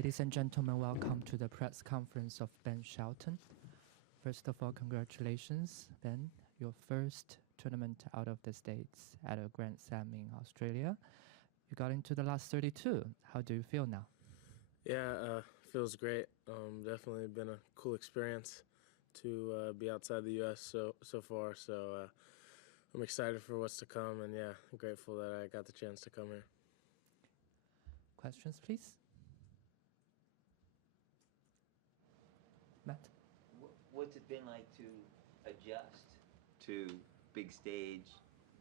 Ladies and gentlemen, welcome to the press conference of Ben Shelton. First of all, congratulations, Ben. Your first tournament out of the States at a Grand Slam in Australia. You got into the last 32. How do you feel now? Yeah, feels great. Definitely been a cool experience to be outside the U.S. so far. So I'm excited for what's to come, and yeah, I'm grateful that I got the chance to come here. Questions, please. Matt? What's it been like to adjust to big stage,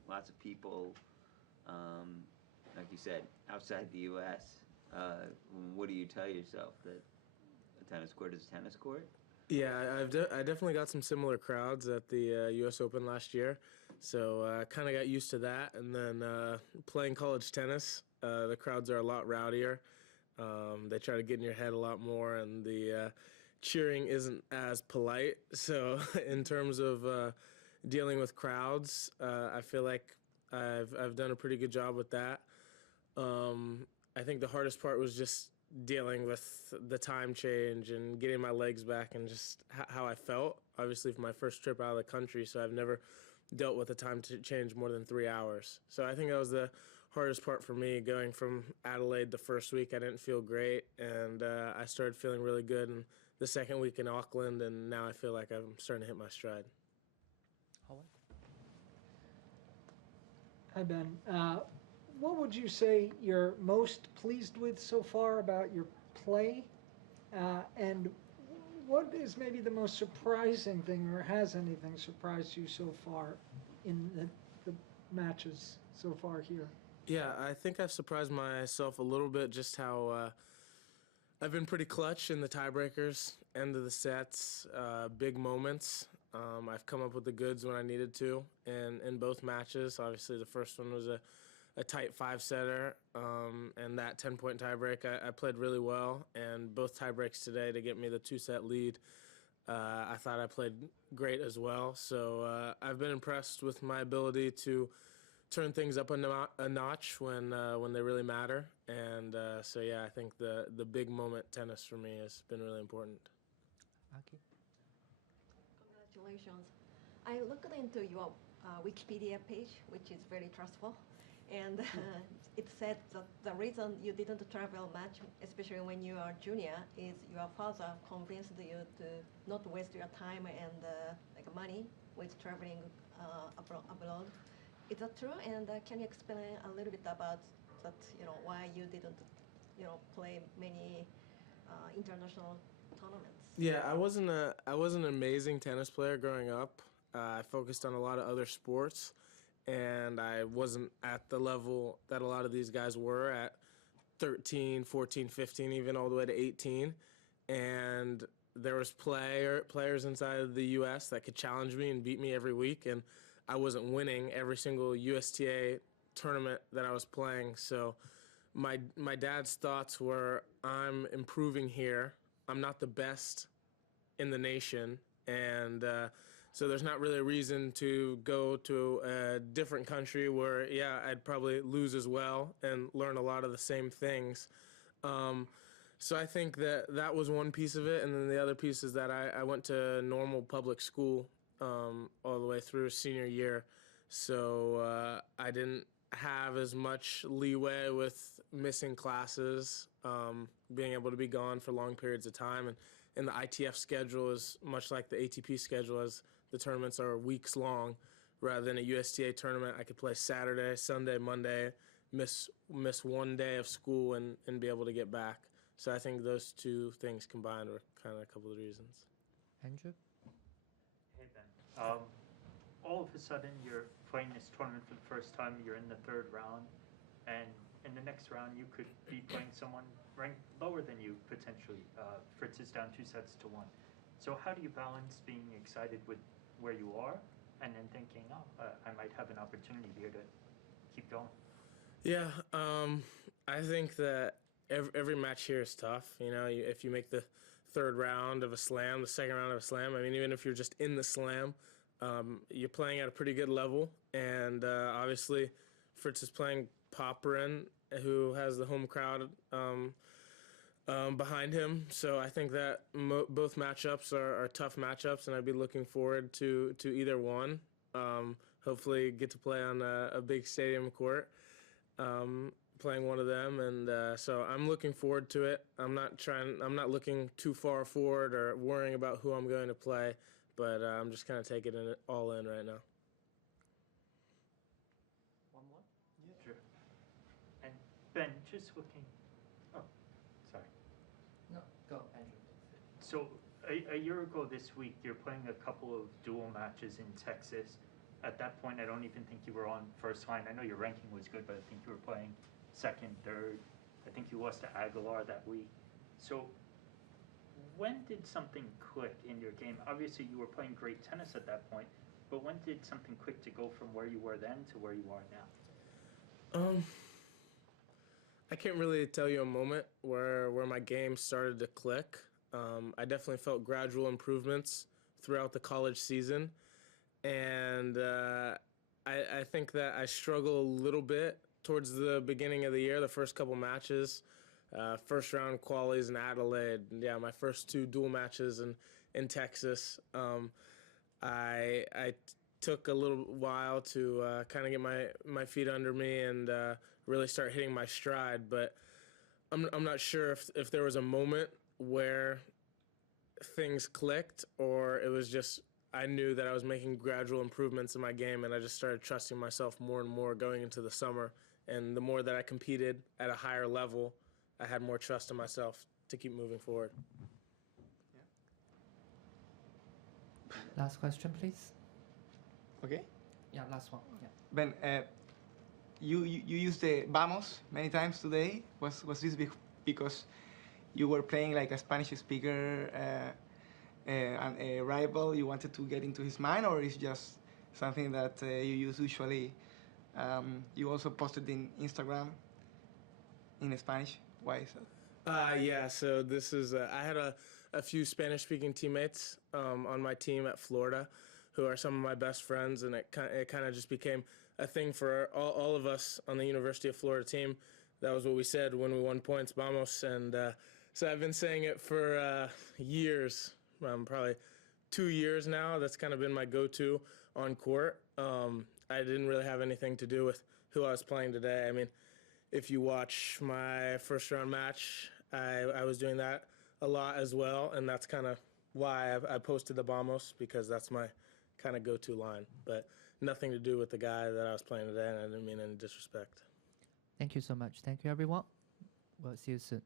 lots of people, like you said, outside the U.S.? What do you tell yourself, that a tennis court is a tennis court? Yeah, I definitely got some similar crowds at the U.S. Open last year, so I kind of got used to that. And then playing college tennis, the crowds are a lot rowdier. They try to get in your head a lot more, and the cheering isn't as polite. So in terms of dealing with crowds, I feel like I've done a pretty good job with that. I think the hardest part was just dealing with the time change and getting my legs back and just how I felt. Obviously, for my first trip out of the country, so I've never dealt with a time change more than 3 hours. So I think that was the hardest part for me, going from Adelaide the first week. I didn't feel great, and I started feeling really good in the second week in Auckland, and now I feel like I'm starting to hit my stride. Howard? Hi, Ben. What would you say you're most pleased with so far about your play? And what is maybe the most surprising thing, or has anything surprised you so far in the matches so far here? Yeah, I think I've surprised myself a little bit just how I've been pretty clutch in the tiebreakers, end of the sets, big moments. I've come up with the goods when I needed to in both matches. Obviously, the first one was a tight 5-setter, and that 10-point tiebreak, I played really well. And both tiebreaks today to get me the 2-set lead, I thought I played great as well. So I've been impressed with my ability to turn things up a notch when they really matter. And so yeah, I think the big moment tennis for me has been really important. Aki? Congratulations. I looked into your Wikipedia page, which is very trustful, and it said that the reason you didn't travel much, especially when you are junior, is your father convinced you to not waste your time and like money with traveling abroad. Is that true? And can you explain a little bit about that? Why you didn't, play many international tournaments? Yeah, I wasn't an amazing tennis player growing up. I focused on a lot of other sports, and I wasn't at the level that a lot of these guys were at 13, 14, 15, even all the way to 18. And there was players inside of the U.S. that could challenge me and beat me every week, and I wasn't winning every single USTA tournament that I was playing. So my dad's thoughts were, I'm improving here. I'm not the best in the nation, and so there's not really a reason to go to a different country where, yeah, I'd probably lose as well and learn a lot of the same things. So I think that was one piece of it, and then the other piece is that I went to normal public school all the way through senior year, so I didn't have as much leeway with missing classes, being able to be gone for long periods of time, and the ITF schedule is much like the ATP schedule, as the tournaments are weeks long. Rather than a USTA tournament, I could play Saturday, Sunday, Monday, miss 1 day of school and be able to get back. So I think those two things combined were kind of a couple of reasons. Andrew? Hey, Ben. All of a sudden, you're playing this tournament for the first time. You're in the third round, and in the next round, you could be playing someone ranked lower than you, potentially. Fritz is down 2-1. So how do you balance being excited with where you are and then thinking, I might have an opportunity here to keep going? Yeah, I think that every match here is tough. If you make the third round of a slam, the second round of a slam, I mean, even if you're just in the slam, you're playing at a pretty good level. And obviously, Fritz is playing Popperin, who has the home crowd behind him. So I think that both matchups are tough matchups, and I'd be looking forward to either one. Hopefully get to play on a big stadium court, playing one of them, and so I'm looking forward to it. I'm not looking too far forward or worrying about who I'm going to play, but I'm just kind of taking it all in right now. One more? Yeah. Sure. And Ben, just looking. Oh, sorry. No, go, Andrew. So a year ago this week, you're playing a couple of dual matches in Texas. At that point, I don't even think you were on first line. I know your ranking was good, but I think you were playing second, third. I think you lost to Aguilar that week. So when did something click in your game? Obviously, you were playing great tennis at that point, but when did something click to go from where you were then to where you are now? I can't really tell you a moment where my game started to click. I definitely felt gradual improvements throughout the college season, and I think that I struggled a little bit towards the beginning of the year, the first couple matches, first round qualies in Adelaide. Yeah, my first two dual matches in Texas. I took a little while to kind of get my feet under me and really start hitting my stride, but I'm not sure if there was a moment where things clicked, or it was just I knew that I was making gradual improvements in my game, and I just started trusting myself more and more going into the summer. And the more that I competed at a higher level, I had more trust in myself to keep moving forward. Last question, please. Okay. Yeah, last one. Yeah. Ben, you used the vamos many times today. Was this because you were playing like a Spanish speaker and a rival? You wanted to get into his mind, or is just something that you use usually? You also posted in Instagram in Spanish. Why is that? Yeah, so this is I had a few Spanish-speaking teammates on my team at Florida who are some of my best friends, and it kind of just became a thing for all of us on the University of Florida team. That was what we said when we won points, vamos, and so I've been saying it for years, probably 2 years now. That's kind of been my go-to on court. I didn't really have anything to do with who I was playing today. I mean, if you watch my first round match, I was doing that a lot as well, and that's kind of why I posted the vamos, because that's my kind of go-to line. But nothing to do with the guy that I was playing today, and I didn't mean any disrespect. Thank you so much. Thank you, everyone. We'll see you soon.